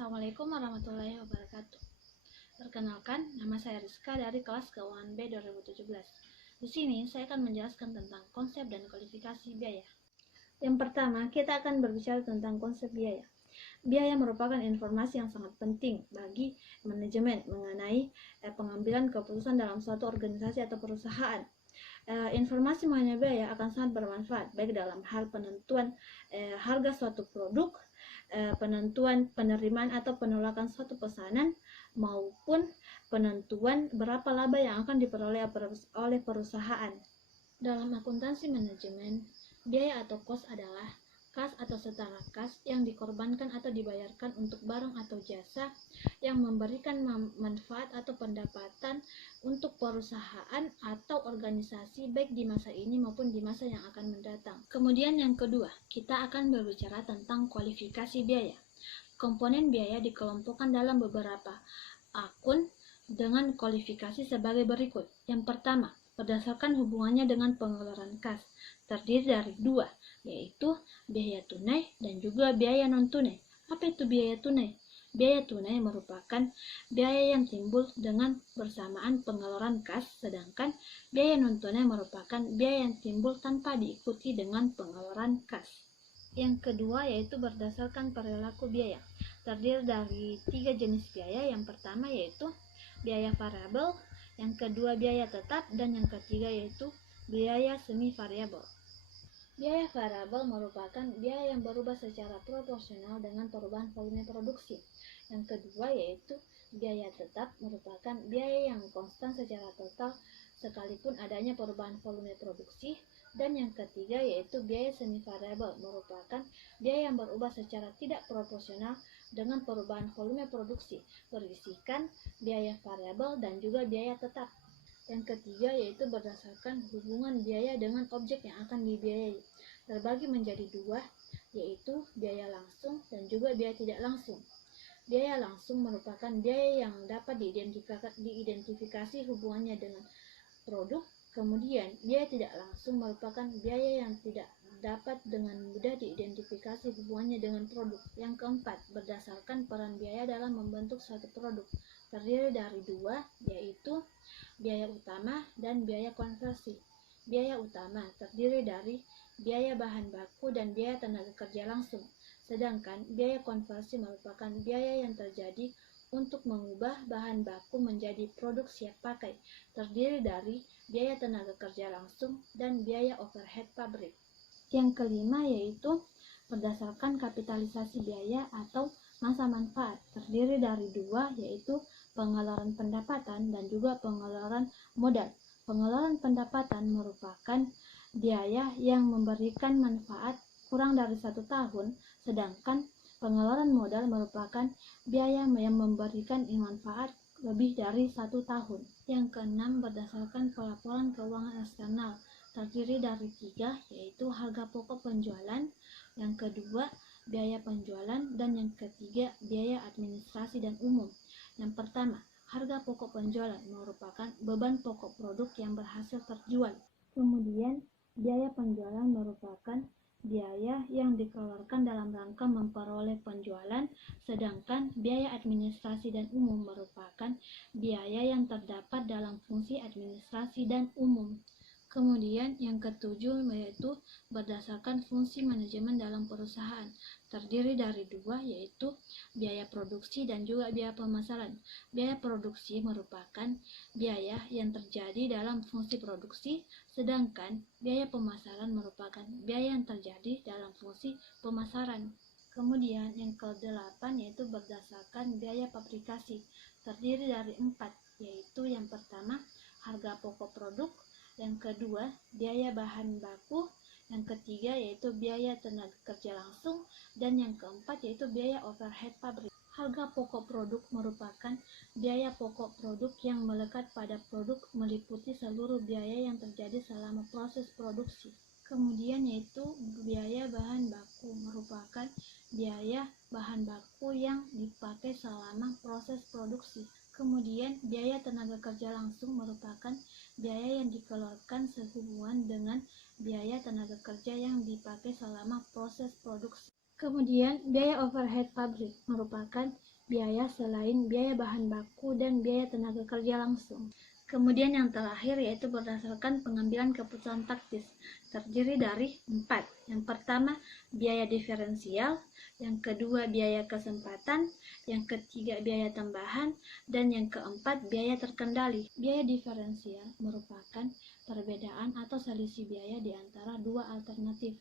Assalamualaikum warahmatullahi wabarakatuh. Perkenalkan, nama saya Rizka dari kelas Keuangan B 2017. Di sini saya akan menjelaskan tentang konsep dan kualifikasi biaya. Yang pertama, kita akan berbicara tentang konsep biaya. Biaya merupakan informasi yang sangat penting bagi manajemen mengenai pengambilan keputusan dalam suatu organisasi atau perusahaan. Informasi mengenai biaya akan sangat bermanfaat baik dalam hal penentuan harga suatu produk, penentuan penerimaan atau penolakan suatu pesanan, maupun penentuan berapa laba yang akan diperoleh oleh perusahaan. Dalam akuntansi manajemen, biaya atau cost adalah kas atau setara kas yang dikorbankan atau dibayarkan untuk barang atau jasa yang memberikan manfaat atau pendapatan untuk perusahaan atau organisasi baik di masa ini maupun di masa yang akan mendatang. Kemudian yang kedua, kita akan berbicara tentang kualifikasi biaya. Komponen biaya dikelompokkan dalam beberapa akun dengan kualifikasi sebagai berikut. Yang pertama, berdasarkan hubungannya dengan pengeluaran kas, terdiri dari dua, yaitu biaya tunai dan juga biaya non-tunai. Apa itu biaya tunai? Biaya tunai merupakan biaya yang timbul dengan bersamaan pengeluaran kas, sedangkan biaya non-tunai merupakan biaya yang timbul tanpa diikuti dengan pengeluaran kas. Yang kedua yaitu berdasarkan perilaku biaya, terdiri dari tiga jenis biaya. Yang pertama yaitu biaya variabel, yang kedua biaya tetap, dan yang ketiga yaitu biaya semi variabel. Biaya variabel merupakan biaya yang berubah secara proporsional dengan perubahan volume produksi. Yang kedua yaitu biaya tetap merupakan biaya yang konstan secara total sekalipun adanya perubahan volume produksi. Dan yang ketiga yaitu biaya semi variabel merupakan biaya yang berubah secara tidak proporsional dengan perubahan volume produksi, berisikan biaya variabel dan juga biaya tetap. Yang ketiga yaitu berdasarkan hubungan biaya dengan objek yang akan dibiayai, terbagi menjadi dua, yaitu biaya langsung dan juga biaya tidak langsung. Biaya langsung merupakan biaya yang dapat diidentifikasi hubungannya dengan produk. Kemudian biaya tidak langsung merupakan biaya yang tidak dapat dengan mudah diidentifikasi hubungannya dengan produk. Yang keempat, berdasarkan peran biaya dalam membentuk suatu produk, terdiri dari dua, yaitu biaya utama dan biaya konversi. Biaya utama terdiri dari biaya bahan baku dan biaya tenaga kerja langsung, sedangkan biaya konversi merupakan biaya yang terjadi untuk mengubah bahan baku menjadi produk siap pakai, terdiri dari biaya tenaga kerja langsung dan biaya overhead pabrik. Yang kelima yaitu berdasarkan kapitalisasi biaya atau masa manfaat, terdiri dari dua, yaitu pengeluaran pendapatan dan juga pengeluaran modal. Pengeluaran pendapatan merupakan biaya yang memberikan manfaat kurang dari 1 tahun, sedangkan pengeluaran modal merupakan biaya yang memberikan manfaat lebih dari 1 tahun. Yang keenam, berdasarkan pelaporan keuangan eksternal, terdiri dari tiga, yaitu harga pokok penjualan, yang kedua biaya penjualan, dan yang ketiga biaya administrasi dan umum. Yang pertama, harga pokok penjualan merupakan beban pokok produk yang berhasil terjual. Kemudian biaya penjualan merupakan biaya yang dikeluarkan dalam rangka memperoleh penjualan, sedangkan biaya administrasi dan umum merupakan biaya yang terdapat dalam fungsi administrasi dan umum. Kemudian yang ketujuh yaitu berdasarkan fungsi manajemen dalam perusahaan, terdiri dari dua, yaitu biaya produksi dan juga biaya pemasaran. Biaya produksi merupakan biaya yang terjadi dalam fungsi produksi, sedangkan biaya pemasaran merupakan biaya yang terjadi dalam fungsi pemasaran. Kemudian yang ke-8 yaitu berdasarkan biaya pabrikasi, terdiri dari 4, yaitu yang pertama harga pokok produk, yang kedua biaya bahan baku, yang ketiga yaitu biaya tenaga kerja langsung, dan yang keempat yaitu biaya overhead pabrik. Harga pokok produk merupakan biaya pokok produk yang melekat pada produk, meliputi seluruh biaya yang terjadi selama proses produksi. Kemudian yaitu biaya bahan baku merupakan biaya bahan baku yang dipakai selama proses produksi. Kemudian biaya tenaga kerja langsung merupakan biaya yang dikeluarkan sehubungan dengan biaya tenaga kerja yang dipakai selama proses produksi. Kemudian biaya overhead pabrik merupakan biaya selain biaya bahan baku dan biaya tenaga kerja langsung. Kemudian yang terakhir yaitu berdasarkan pengambilan keputusan taktis, terdiri dari 4. Yang pertama, biaya diferensial, yang kedua, biaya kesempatan, yang ketiga, biaya tambahan, dan yang keempat, biaya terkendali. Biaya diferensial merupakan perbedaan atau selisih biaya di antara dua alternatif.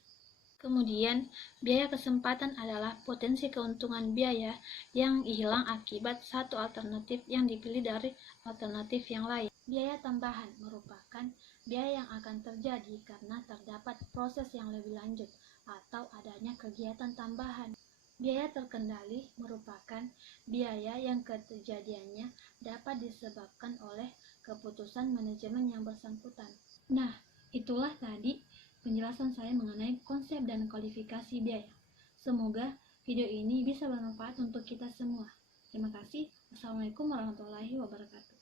Kemudian, biaya kesempatan adalah potensi keuntungan biaya yang hilang akibat satu alternatif yang dipilih dari alternatif yang lain. Biaya tambahan merupakan biaya yang akan terjadi karena terdapat proses yang lebih lanjut atau adanya kegiatan tambahan. Biaya terkendali merupakan biaya yang kejadiannya dapat disebabkan oleh keputusan manajemen yang bersangkutan. Nah, itulah tadi penjelasan saya mengenai konsep dan kualifikasi biaya. Semoga video ini bisa bermanfaat untuk kita semua. Terima kasih. Assalamualaikum warahmatullahi wabarakatuh.